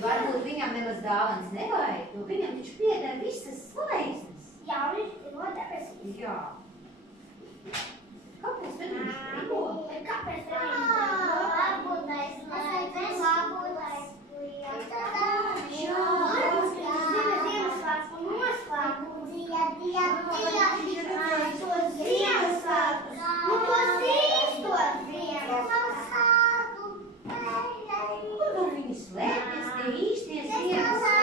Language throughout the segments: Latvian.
varbūt viņam nemaz dāvanas nevajag, jo viņam taču pieder visas zvaigznes. Jā, viņš dzīvo debesīs. Jā. Kāpēc tad viņš dzīvo? Kāpēc tad viņš dzīvo? Varbūtais laiks. Varbūtais laiks. Jā, varbūt viņš zina Ziemassvētku noslēgumu. Tos Ziemassvētkus. Nu, tos īstos Ziemassvētkus. Kur var viņi slēpties, tie īstie Ziemassvētki?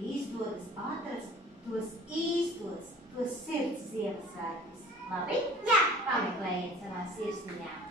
Izdodas atrast tos īstos, tos sirds Ziemassvētkus. Labi? Jā! Pameklējiet savā sirsniņā.